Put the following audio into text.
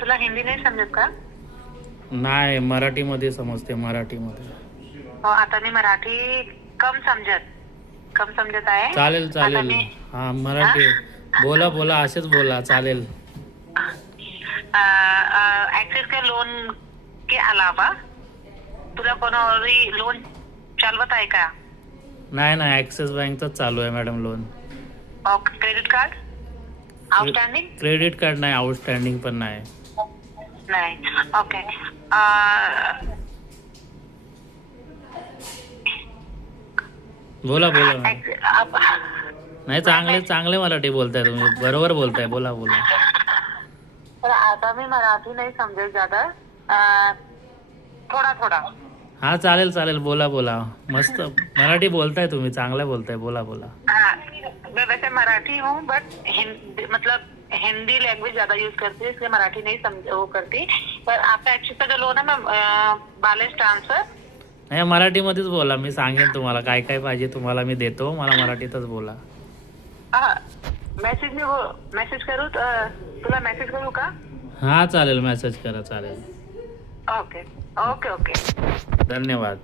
तुला हिंदी नाही समजत का? नाही, मराठीमध्ये समजते, मराठीमध्ये. हो, आता मी मराठी कम समजत आहे. चालेल आता चालेल. मी हा, मराठी बोला बोला, असेच बोला, चालेल. ऍक्सिस के लोन के अलावा तुला कोणा और लोन चालवत आहे का? नाही नाही, ॲक्सिस बँकचाच चालू आहे madam loan. Credit card outstanding credit card नाही, आउटस्टँडिंग पण नाही. नाही. ओके. बोला बोला मॅडम. नाही, चांगले चांगले मराठी बोलताय तुम्ही, बरोबर बोलताय, बोला बोला. तर आता मी मराठी नाही समजेल ज्यादा, थोडा थोडा. हा, चालेल चालेल, बोला बोला. मस्त मराठी बोलताय तुम्ही, चांगलं बोलताय, बोला बोला. मैं वैसे मराठी हूँ बट मतलब हिंदी लैंग्वेज ज्यादा यूज करती है, इसलिए मराठी नहीं समझ वो करती. पर आपका एक्सिस का जो लोन है मैं बैलेंस ट्रांसफर नाही, मराठीमध्येच बोला, मी सांगेन तुम्हाला काय काय पाहिजे, तुम्हाला मी देतो, मला मराठीतच बोला. मेसेज करू, तुला मेसेज करू का? हा चालेल, मेसेज करा, चालेल. Okay okay okay. धन्यवाद.